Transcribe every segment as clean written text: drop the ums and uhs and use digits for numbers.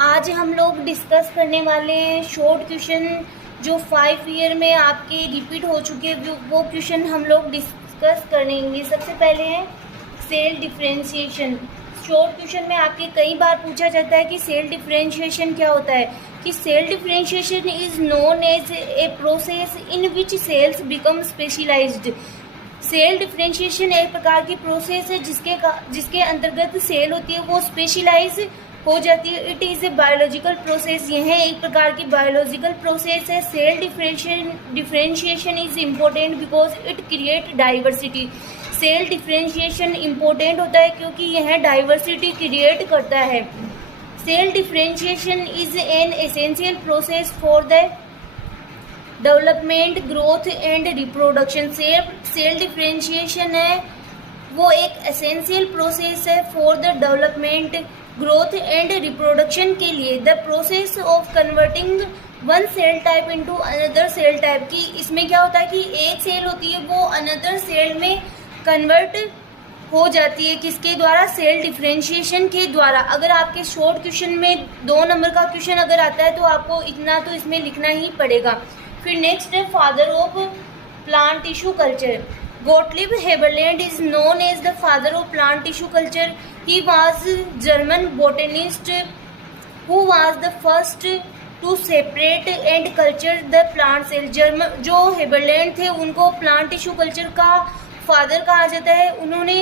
आज हम लोग डिस्कस करने वाले हैं शॉर्ट क्वेश्चन जो 5 ईयर में आपके रिपीट हो चुके वो क्वेश्चन हम लोग डिस्कस करेंगे। सबसे पहले है सेल डिफरेंशिएशन। शॉर्ट क्वेश्चन में आपके कई बार पूछा जाता है कि सेल डिफरेंशिएशन क्या होता है। कि cell differentiation is known as a process in which cells become specialised. Cell differentiation एक प्रकार की प्रोसेस है जिसके अंतर्गत सेल होती है वो स्पेशलाइज हो जाती है। It is a biological process. यह एक प्रकार की बायोलॉजिकल प्रोसेस है। Cell differentiation is important because it create diversity. Cell differentiation important होता है क्योंकि यह डाइवर्सिटी क्रिएट करता है। Cell differentiation is an essential process for the development, growth and reproduction. Cell differentiation है वो एक एसेंशियल प्रोसेस है for the development, growth and reproduction के लिए। The process of converting one cell type into another cell type. की इसमें क्या होता है कि एक सेल होती है वो अनदर सेल में कन्वर्ट हो जाती है। किसके द्वारा? सेल डिफरेंशिएशन के द्वारा। अगर आपके शॉर्ट क्वेश्चन में 2 नंबर का क्वेश्चन अगर आता है तो आपको इतना तो इसमें लिखना ही पड़ेगा। फिर नेक्स्ट है father of plant tissue culture. Gottlieb Haberland is known as the father of plant tissue culture. He was German botanist who was the first to separate and culture the plant cell. जो Haberlandt थे उनको plant tissue culture का father कहा जाता है। उन्होंने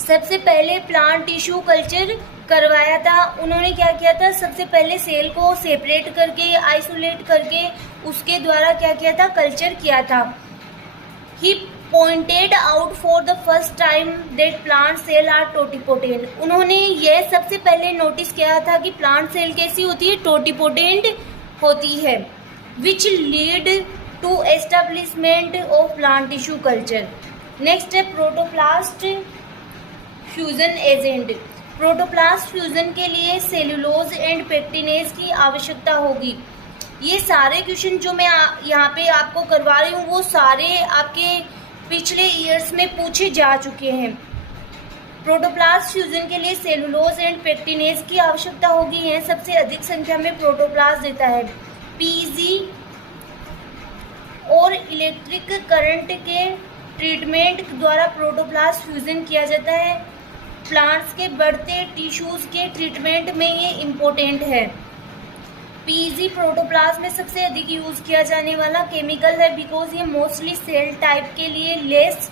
सबसे पहले प्लांट टिश्यू कल्चर करवाया था। उन्होंने क्या किया था? सबसे पहले सेल को सेपरेट करके, आइसोलेट करके उसके द्वारा क्या किया था? कल्चर किया था। He pointed out for the first time that plant cell are totipotent. उन्होंने यह सबसे पहले नोटिस किया था कि प्लांट सेल कैसी होती है? टोटिपोटेंट होती है। Which lead to establishment of plant tissue culture. Next है protoplast fusion agent. Protoplast fusion के लिए सेलुलोज एंड पेक्टिनेज की आवश्यकता होगी। ये सारे क्वेश्चन जो मैं यहाँ पे आपको करवा रही हूँ वो सारे आपके पिछले ईयर्स में पूछे जा चुके हैं। प्रोटोप्लास्ट फ्यूजन के लिए सेलुलोज एंड पेक्टिनेज की आवश्यकता होगी। यह सबसे अधिक संख्या में प्रोटोप्लास्ट देता है। पीजी और इलेक्ट्रिक करंट के ट्रीटमेंट द्वारा प्रोटोप्लास्ट फ्यूजन किया जाता है। प्लांट्स के बढ़ते टिश्यूज के ट्रीटमेंट में ये इम्पोर्टेंट है। पीजी प्रोटोप्लास्ट में सबसे अधिक यूज किया जाने वाला केमिकल है बिकॉज ये मोस्टली सेल टाइप के लिए लेस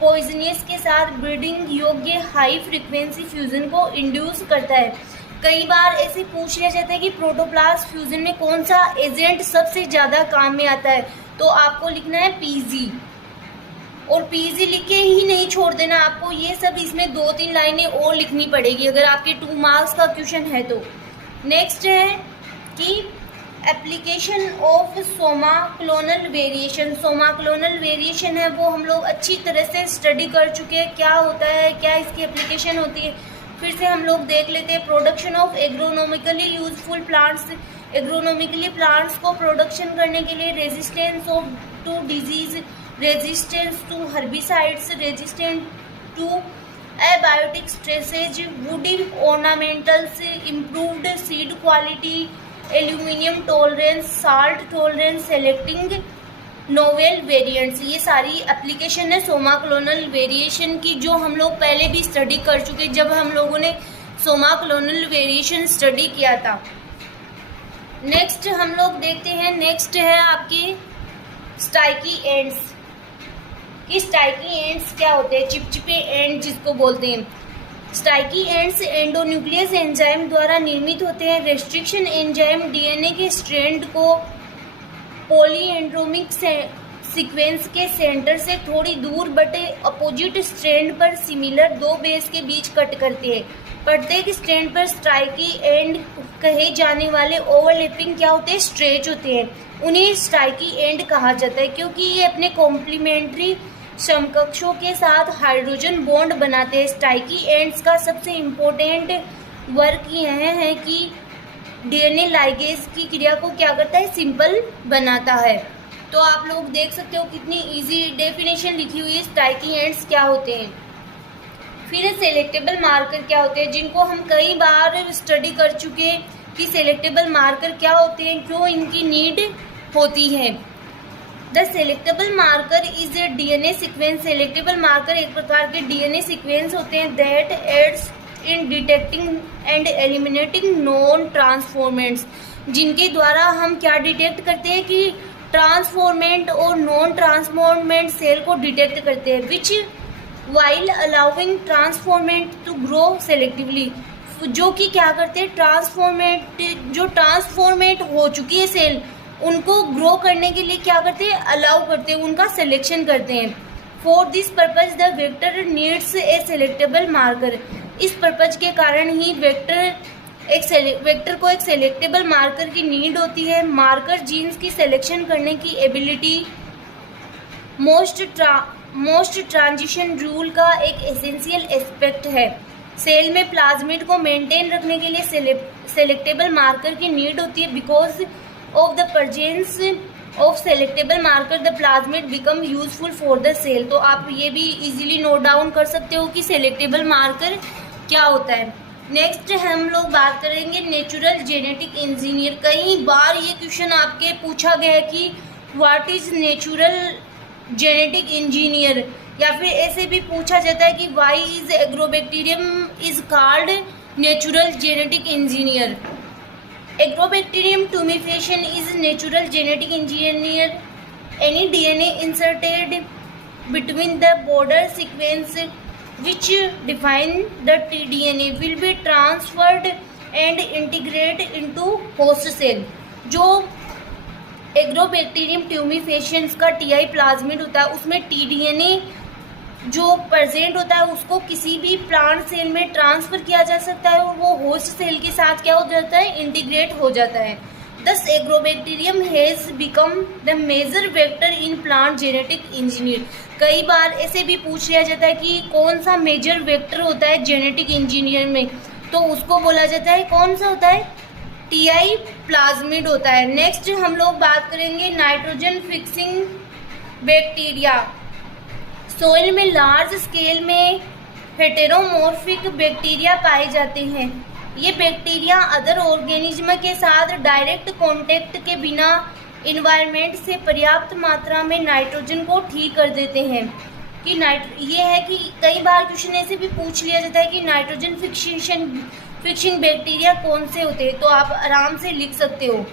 पॉइजनियस के साथ ब्रीडिंग योग्य हाई फ्रीक्वेंसी फ्यूजन को इंड्यूस करता है। कई बार ऐसे पूछ लिया जाता है कि प्रोटोप्लास्ट फ्यूजन में कौन सा एजेंट सबसे ज़्यादा काम में आता है, तो आपको लिखना है पीजी। और पीजी लिख के ही नहीं छोड़ देना, आपको ये सब इसमें 2-3 लाइनें और लिखनी पड़ेगी अगर आपके 2 मार्क्स का क्वेश्चन है तो। नेक्स्ट है कि application of Soma clonal variation. Soma clonal variation है वो हम लोग अच्छी तरह से स्टडी कर चुके हैं, क्या होता है, क्या इसकी एप्लीकेशन होती है। फिर से हम लोग देख लेते हैं। Production of agronomically useful plants. Agronomically plants को प्रोडक्शन करने के लिए resistance of to disease, resistance to herbicides, resistant to abiotic stresses, woody ornamentals, improved seed quality, aluminium tolerance, salt tolerance, selecting novel variants. ये सारी application है somaclonal variation की जो हम लोग पहले भी स्टडी कर चुके जब हम लोगों ने सोमा क्लोनल वेरिएशन स्टडी किया था। नेक्स्ट हम लोग देखते हैं। नेक्स्ट है आपकी स्टाइकी एंड्स। कि स्टाइकी एंड्स क्या होते हैं? चिपचिपे एंड जिसको बोलते हैं। स्टाइकी एंड्स एंडोन्यूक्लियस एंजाइम द्वारा निर्मित होते हैं। रेस्ट्रिक्शन एंजाइम डीएनए के स्ट्रैंड को पॉलीएंड्रोमिक सीक्वेंस के सेंटर से थोड़ी दूर बटे अपोजिट स्ट्रैंड पर सिमिलर 2 बेस के बीच कट करते हैं। प्रत्येक स्ट्रैंड पर स्टाइकी एंड कहे जाने वाले ओवरलैपिंग क्या होते हैं? स्ट्रेच होते हैं। उन्हें स्टाइकी एंड कहा जाता है क्योंकि ये अपने कॉम्प्लीमेंट्री समकक्षों के साथ हाइड्रोजन बॉन्ड बनाते हैं। स्टाइकी एंड्स का सबसे इम्पोर्टेंट वर्क यह है कि डीएनए लाइगेज की क्रिया को क्या करता है? सिंपल बनाता है। तो आप लोग देख सकते हो कितनी इजी डेफिनेशन लिखी हुई है स्टाइकी एंड्स क्या होते हैं। फिर सेलेक्टेबल मार्कर क्या होते हैं, जिनको हम कई बार स्टडी कर चुके कि सेलेक्टेबल मार्कर क्या होते हैं, क्यों इनकी नीड होती है। The selectable marker is a DNA sequence. Selectable marker एक प्रकार के डीएनए सीक्वेंस होते हैं that adds in detecting and eliminating non transformants, जिनके द्वारा हम क्या डिटेक्ट करते हैं कि ट्रांसफॉर्मेंट और नॉन ट्रांसफॉर्मेंट सेल को डिटेक्ट करते हैं, which while allowing transformant to grow selectively, जो कि क्या करते हैं जो ट्रांसफॉर्मेट हो चुकी है सेल उनको ग्रो करने के लिए क्या करते हैं, अलाउ करते हैं, उनका सिलेक्शन करते हैं। For this purpose the vector needs a selectable marker. इस पर्पज के कारण ही वेक्टर को एक सेलेक्टेबल मार्कर की नीड होती है। मार्कर जीन्स की सिलेक्शन करने की एबिलिटी मोस्ट ट्रांजिशन रूल का एक एसेंशियल एस्पेक्ट है। सेल में प्लाज्मिड को मेंटेन रखने के लिए सेलेक्टेबल मार्कर की नीड होती है। Because of the presence of selectable marker the plasmid become useful for the cell. तो आप ये भी इजीली नोट डाउन कर सकते हो कि सेलेक्टेबल मार्कर क्या होता है। नेक्स्ट हम लोग बात करेंगे नेचुरल जेनेटिक इंजीनियर। कई बार ये क्वेश्चन आपके पूछा गया है कि what is natural genetic engineer, या फिर ऐसे भी पूछा जाता है कि why is agrobacterium is called natural genetic engineer. Agrobacterium tumefaciens is natural genetic engineer. Any DNA inserted between the border sequence which define the tDNA will be transferred and integrate into host cell। जो agrobacterium ट्यूमिफिकेशन का TI plasmid होता है उसमें tDNA जो present होता है उसको किसी भी प्लांट सेल में ट्रांसफर किया जा सकता है और वो होस्ट सेल के साथ क्या हो जाता है, इंटीग्रेट हो जाता है। Thus Agrobacterium has become the major vector in plant genetic engineer. कई बार ऐसे भी पूछ लिया जाता है कि कौन सा मेजर वेक्टर होता है जेनेटिक इंजीनियर में, तो उसको बोला जाता है कौन सा होता है, टीआई प्लाज्मिड होता है। नेक्स्ट हम लोग बात करेंगे नाइट्रोजन फिक्सिंग बैक्टीरिया। सोइल में लार्ज स्केल में हेटेरोमॉर्फिक बैक्टीरिया पाए जाते हैं। ये बैक्टीरिया अदर ऑर्गेनिज्म के साथ डायरेक्ट कांटेक्ट के बिना इन्वायरमेंट से पर्याप्त मात्रा में नाइट्रोजन को ठीक कर देते हैं। कि ये है कि कई बार क्वेश्चन ऐसे भी पूछ लिया जाता है कि नाइट्रोजन फिक्सिंग बैक्टीरिया कौन से होते हैं, तो आप आराम से लिख सकते हो।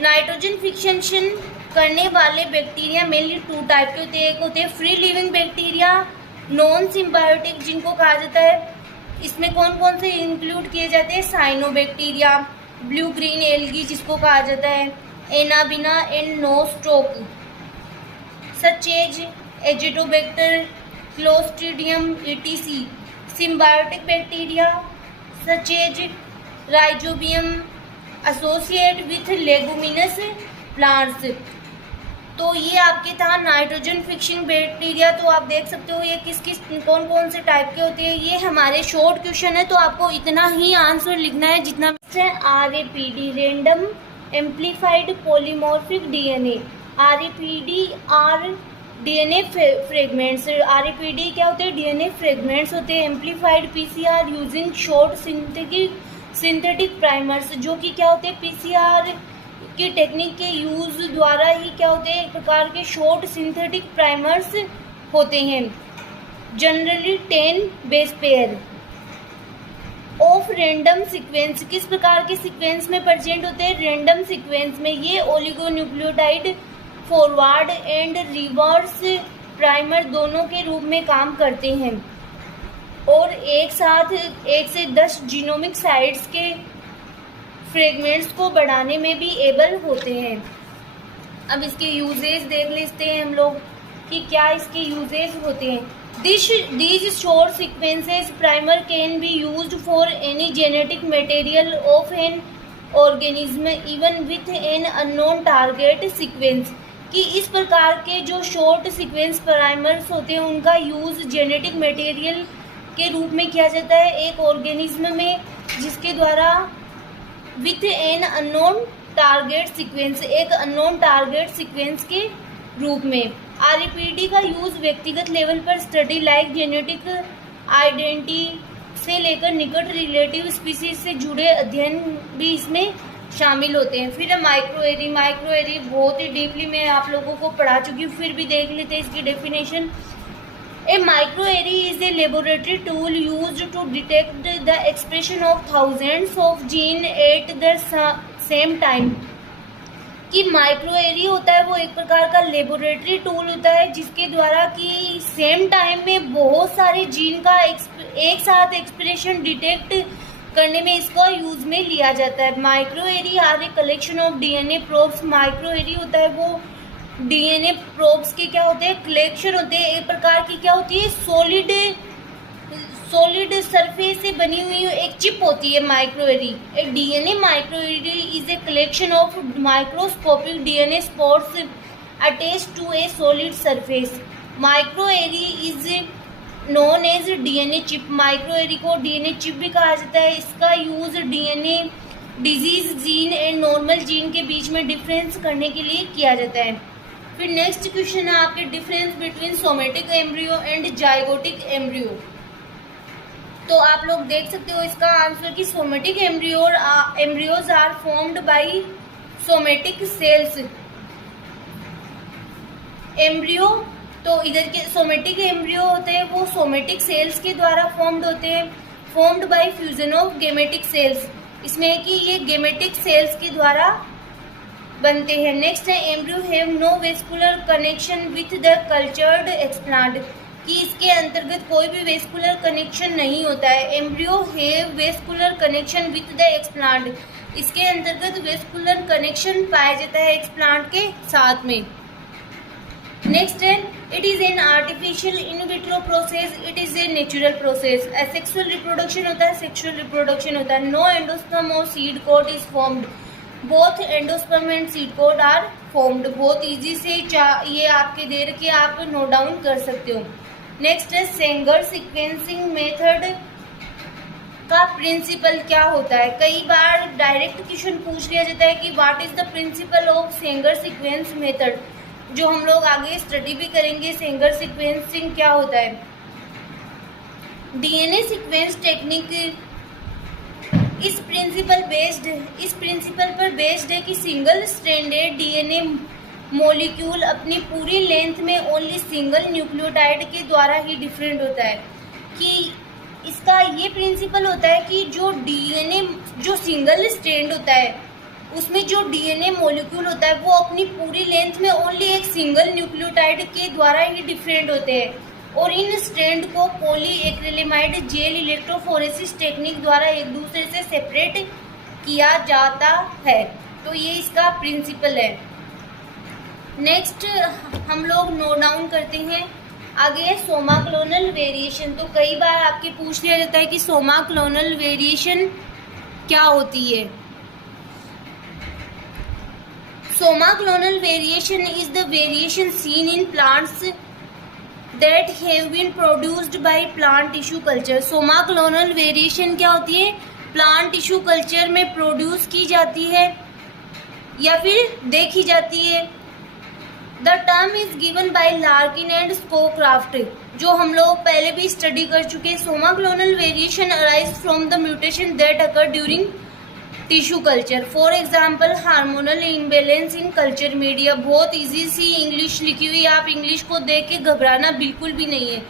नाइट्रोजन फिक्सेशन करने वाले बैक्टीरिया मेनली 2 टाइप के होते हैं। एक होते हैं free living bacteria, non symbiotic जिनको कहा जाता है। इसमें कौन कौन से इंक्लूड किए जाते हैं, साइनोबैक्टीरिया, ब्लू ग्रीन एल्गी जिसको कहा जाता है, Anabaena and Nostoc, such as Azotobacter, clostridium etc. Symbiotic bacteria such as rhizobium associate with leguminous plants. तो ये आपके था नाइट्रोजन फिक्सिंग बैक्टीरिया। तो आप देख सकते हो ये किस कौन कौन से टाइप के होते हैं। ये हमारे शॉर्ट क्वेश्चन है तो आपको इतना ही आंसर लिखना है जितना है। RAPD random amplified polymorphic DNA. RAPD are DNA fragments. RAPD क्या होते हैं, डीएनए फ्रेगमेंट्स होते हैं। Amplified PCR using short synthetic primers, जो कि क्या होते हैं, PCR की टेक्निक के यूज द्वारा ही क्या होते हैं, एक प्रकार के शॉर्ट सिंथेटिक प्राइमर्स होते हैं। Generally 10 base pair of random sequence. किस प्रकार के सीक्वेंस में प्रेजेंट होते हैं, रैंडम सीक्वेंस में। ये oligonucleotide forward and reverse primer दोनों के रूप में काम करते हैं और एक साथ 1 से 10 जीनोमिक साइट्स के फ्रेगमेंट्स को बढ़ाने में भी एबल होते हैं। अब इसके यूजेज देख लेते हैं हम लोग कि क्या इसके यूजेज होते हैं। These short sequences primer can be used for any genetic material of an organism even with an unknown target sequence। कि इस प्रकार के जो शॉर्ट सीक्वेंस प्राइमर्स होते हैं उनका यूज़ जेनेटिक मटेरियल के रूप में किया जाता है एक ऑर्गेनिज्म में, जिसके द्वारा with an unknown target sequence, एक अननोन टारगेट सीक्वेंस के रूप में। RAPD का यूज़ व्यक्तिगत लेवल पर स्टडी लाइक जेनेटिक आइडेंटिटी से लेकर निकट रिलेटिव स्पीसीज से जुड़े अध्ययन भी इसमें शामिल होते हैं। फिर माइक्रोएरी बहुत ही डीपली मैं आप लोगों को पढ़ा चुकी हूँ, फिर भी देख लेते हैं इसकी definition. A microarray is a laboratory tool used to detect the expression of thousands of gene at the same time. कि माइक्रोएरी होता है वो एक प्रकार का लेबोरेटरी टूल होता है जिसके द्वारा कि सेम टाइम में बहुत सारे जीन का एक साथ एक्सप्रेशन डिटेक्ट करने में इसका यूज में लिया जाता है। Microarray are a collection of DNA probes. Microarray होता है वो डीएनए प्रोब्स के क्या होते हैं, कलेक्शन होते हैं। एक प्रकार की क्या होती है, सॉलिड सरफेस से बनी हुई एक चिप होती है microarray. A DNA microarray is a collection of microscopic DNA spots attached to a solid surface. Microarray is known as DNA chip. Microarray को डीएनए चिप भी कहा जाता है। इसका use DNA disease gene and normal gene के बीच में difference करने के लिए किया जाता है। फिर नेक्स्ट क्वेश्चन है आपके difference between somatic embryo and zygotic embryo. तो आप लोग देख सकते हो इसका आंसर कि somatic embryos are formed by somatic cells. Embryo तो इधर के सोमेटिक एम्ब्रियो होते हैं वो सोमेटिक सेल्स के द्वारा फॉर्म्ड होते हैं, formed by fusion of gametic cells. इसमें है कि ये गेमेटिक सेल्स के द्वारा बनते हैं। नेक्स्ट है embryo have no vascular connection with the cultured explant. कि इसके अंतर्गत कोई भी वेस्कुलर कनेक्शन नहीं होता है। Embryo have vascular connection with the explant. इसके अंतर्गत वेस्कुलर कनेक्शन पाया जाता है एक्सप्लांट के साथ में। नेक्स्ट है it is an artificial in vitro process, it is a natural process. Asexual reproduction होता है, सेक्सुअल रिप्रोडक्शन होता है। नो एंडोस्पर्म और seed coat is formed, both endosperm and seed coat are formed. बहुत इजी से ये आपके दे रखे आप नोट डाउन कर सकते हो। नेक्स्ट है सेंगर सीक्वेंसिंग मेथड का प्रिंसिपल क्या होता है। कई बार डायरेक्ट क्वेश्चन पूछ लिया जाता है कि what is the principle of Sengar sequence method, जो हम लोग आगे स्टडी भी करेंगे। सेंगर सीक्वेंसिंग क्या होता है। डीएनए सीक्वेंस टेक्निक इस प्रिंसिपल पर बेस्ड है कि सिंगल स्ट्रैंडेड डीएनए मॉलिक्यूल अपनी पूरी लेंथ में ओनली सिंगल न्यूक्लियोटाइड के द्वारा ही डिफरेंट होता है। कि इसका ये प्रिंसिपल होता है कि जो डीएनए जो सिंगल स्ट्रैंड होता है उसमें जो डीएनए मॉलिक्यूल होता है वो अपनी पूरी लेंथ में ओनली एक सिंगल न्यूक्लियोटाइड के द्वारा ही डिफरेंट होते हैं और इन स्ट्रैंड को पॉलीएक्रिलेमाइड जेल इलेक्ट्रोफोरेसिस टेक्निक द्वारा एक दूसरे से सेपरेट किया जाता है। तो ये इसका प्रिंसिपल है। नेक्स्ट हम लोग नोट डाउन करते हैं। आगे है सोमा क्लोनल वेरिएशन। तो कई बार आपके पूछ लिया जाता है कि सोमा क्लोनल वेरिएशन क्या होती है। Somaclonal variation is the variation seen in plants that have been produced by plant tissue culture. Somaclonal variation क्या होती है, प्लांट टिश्यू कल्चर में प्रोड्यूस की जाती है या फिर देखी जाती है। The term is given by Larkin and Scowcroft, जो हम लोग पहले भी स्टडी कर चुके हैं। Somaclonal variation arise from the mutation that occur during tissue culture. For example hormonal imbalance in culture media. बहुत इजी सी इंग्लिश लिखी हुई है, आप इंग्लिश को देख के घबराना बिल्कुल भी नहीं है।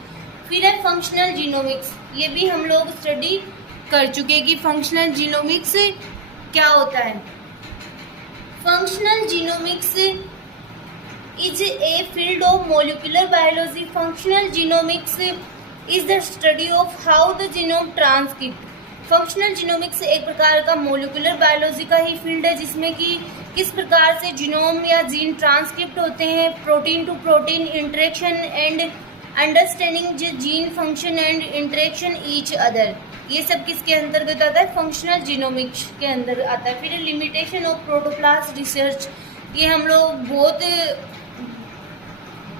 फिर है फंक्शनल जीनोमिक्स। ये भी हम लोग स्टडी कर चुके हैं कि फंक्शनल जीनोमिक्स क्या होता है। Functional genomics is a field of molecular biology. Functional genomics is the study of how the genome transcript. Functional genomics एक प्रकार का मोलिकुलर बायोलॉजी का ही फील्ड है जिसमें कि किस प्रकार से जीनोम या जीन ट्रांसक्रिप्ट होते हैं, protein to protein interaction and understanding gene function and interaction each other. ये सब किसके अंतर्गत आता है, फंक्शनल जीनोमिक्स के अंदर आता है। फिर लिमिटेशन ऑफ प्रोटोप्लास्ट रिसर्च, ये हम लोग बहुत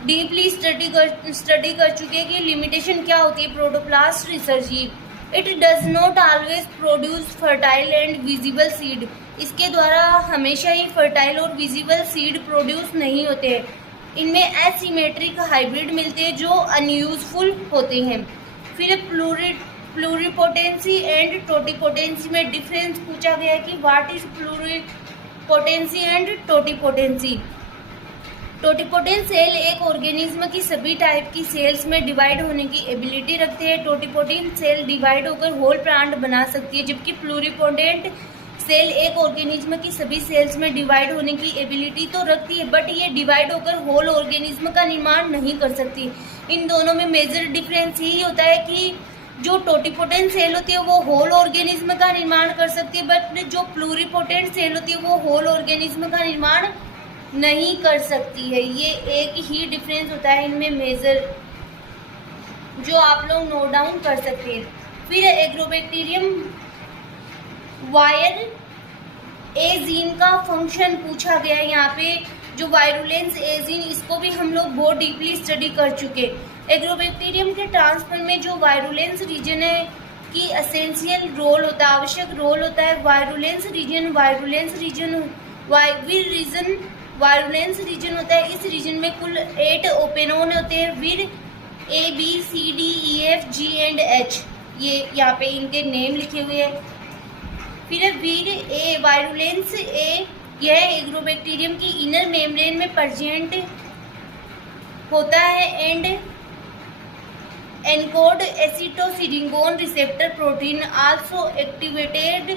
डीपली स्टडी कर चुके हैं कि लिमिटेशन क्या होती है प्रोटोप्लास्ट रिसर्च की। It does not always produce fertile and visible seed, इसके द्वारा हमेशा ही फर्टाइल और विजिबल सीड प्रोड्यूस नहीं होते हैं। इनमें एसिमेट्रिक हाइब्रिड मिलते हैं जो अनयूजफुल होते हैं। फिर प्लूरिपोटेंसी एंड टोटिपोटेंसी में डिफरेंस पूछा गया है कि what is pluripotency and totipotency. Totipotent cell एक ऑर्गेनिज्म की सभी टाइप की सेल्स में डिवाइड होने की एबिलिटी रखते हैं। टोटिपोटेंट सेल डिवाइड होकर होल प्लांट बना सकती है, जबकि प्लूरिपोटेंट सेल एक ऑर्गेनिज्म की सभी सेल्स में डिवाइड होने की एबिलिटी तो रखती है, बट ये डिवाइड होकर होल ऑर्गेनिज्म का निर्माण नहीं कर सकती। इन दोनों में मेजर डिफरेंस यही होता है कि जो टोटिपोटेंट सेल होती है वो होल ऑर्गेनिज्म का निर्माण कर सकती है, बट जो प्लूरिपोटेंट सेल होती है वो होल ऑर्गेनिज्म का निर्माण नहीं कर सकती है। ये एक ही डिफरेंस होता है इनमें मेजर, जो आप लोग नोट डाउन कर सकते हैं। फिर एग्रोबैक्टीरियम वायर ए जीन का फंक्शन पूछा गया है। यहाँ पे जो वायरुलेंस ए जीन, इसको भी हम लोग बहुत डीपली स्टडी कर चुके। एग्रोबैक्टीरियम के ट्रांसफर में जो वायरुलेंस रीजन है की एसेंशियल रोल होता है, आवश्यक रोल होता है। वायरुलेंस रीजन वायरुलेंस रीजन होता है। इस रीजन में कुल 8 ओपेनोन होते हैं, विर A B C D E F G and H। ये यहाँ पे इनके नेम लिखे हुए हैं। फिर वीर ए वायरुलेंस ए, यह एग्रोबैक्टीरियम की इनर मेम्ब्रेन में प्रेजेंट होता है and encode acetosyringone receptor protein also activated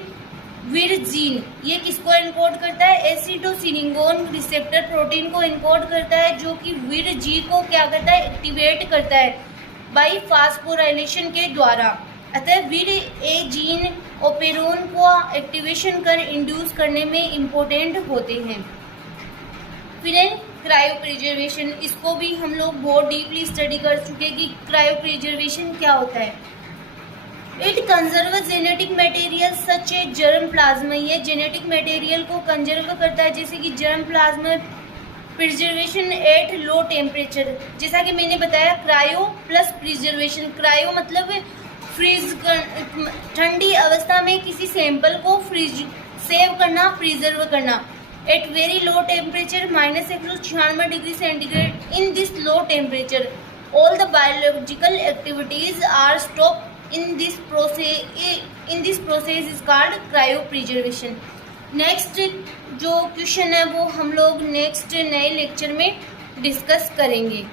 vir gene. ये किसको एनकोड करता है? एसिटोसिरिंगोन रिसेप्टर प्रोटीन को एनकोड करता है, जो कि विर जी को क्या करता है? एक्टिवेट करता है बाई फास्फोराइलेशन के द्वारा। अतः विर ए जीन ओपेरोन को एक्टिवेशन कर इंड्यूस करने में इम्पोर्टेंट होते हैं। फिर क्रायो प्रिजर्वेशन, इसको भी हम लोग बहुत डीपली स्टडी कर चुके कि क्रायो प्रिजर्वेशन क्या होता है। It conserve genetic material such a germ plasma, ये जेनेटिक मटेरियल को कंजर्व करता है, जैसे कि germ plasma. Preservation at low temperature, जैसा कि मैंने बताया क्रायो प्लस प्रिजर्वेशन। क्रायो मतलब फ्रीज ठंडी अवस्था में किसी सैंपल को फ्रीज सेव करना, प्रिजर्व करना at very low temperature -196 degree centigrade. In this low temperature all the biological activities are stop in this process is called cryo preservation। Next जो question है वो हम लोग नेक्स्ट नए लेक्चर में डिस्कस करेंगे।